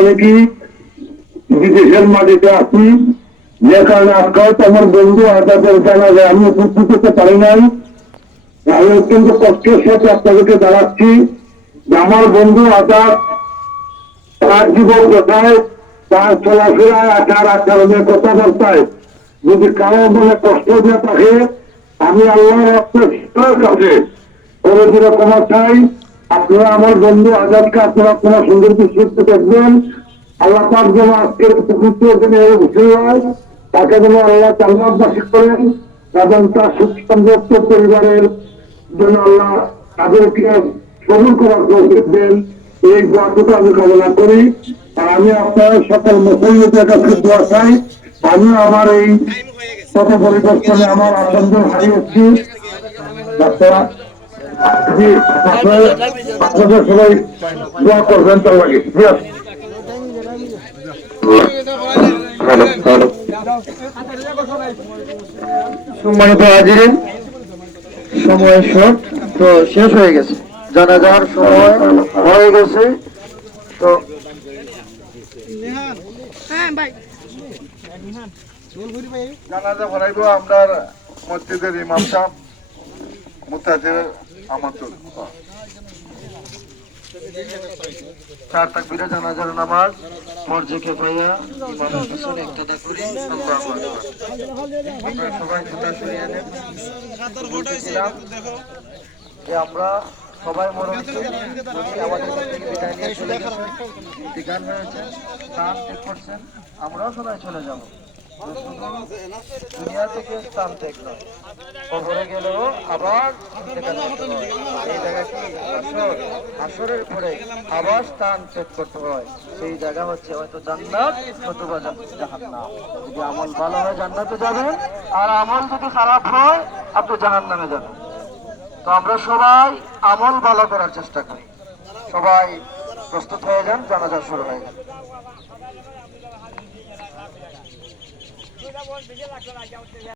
অনেকেই বিদেশের মাটিতে আছি, যে কারণে আজকে হয়তো আমার বন্ধু আজাদের জানা যায় আমি উপস্থিত হতে পারি নাই। আমি অত্যন্ত কষ্টের সাথে আপনাদেরকে জানাচ্ছি যে আমার বন্ধু আজাদ তার জীবন কোথায়, তার চলাফেরায় আচার আচরণের কথাবার্তায় যদি কারো মনে কষ্ট দিয়ে থাকে, আমি আল্লাহর কাছে কোনোদিনও ক্ষমা চাই। আপনারা আমার বন্ধু আজাদকে আপনারা ক্ষমা সুন্দর দৃষ্টিতে দেখবেন। আল্লাহ পাক যেন আজকের তাকে যেন আল্লাহ জান্নাতবাসী করেন এবং তার সুখ সমৃদ্ধ পরিবারের জন্য আল্লাহ তাদেরকে সবুর করার তৌফিক দেন। এই দোয়াটুকু আমি কামনা করি। আর আমি আপনার সকল মুসলিমদের কাছে দোয়া চাই, আমি আমার এই পথ পরিবর্তনে আমার আপনজন হারিয়েছি। জি, আপনাদের সবাই দোয়া করবেন তার লাগে। সম্মানিত হাজিরিন, সময় শর্ট তো শেষ হয়ে গেছে, জানাজার সময় হয়ে গেছে। তো জানাজা পড়াইব আপনার মসজিদের ইমাম সাহেব মুতাজির আমাতুল। 4 তাকবীরে জানাজার নামাজ ফরজে কিফায়া ইমামের পিছনে ইক্তেদা করি। আল্লাহু আকবার। আপনারা সবাই কথা শুনিয়ে নেন। যে আমরা সবাই মরণকে আমাদের কাছ থেকে বিদায় নিয়ে চলে গেছে, ইন্তিকাল হয়েছে, স্থান ত্যাগ করছেন, আমরাও সবাই চলে যাব। দুনিয়া থেকে স্থান ত্যাগ নয়, কবরে গেলেও আবার এই জায়গা কি আসর, আসরের পরে আবার স্থান ত্যাগ করতে হয়। সেই জায়গা হচ্ছে হয়তো জান্নাত অথবা জাহান্নাম। যদি আমল ভালো হয় জান্নাতে যাবেন, আর আমল যদি খারাপ হয় আপনি জাহান্নামে যাবেন। তো আমরা সবাই আমল ভালো করার চেষ্টা করি। সবাই প্রস্তুত হয়ে যান, জানাজা শুরু হয়ে যান।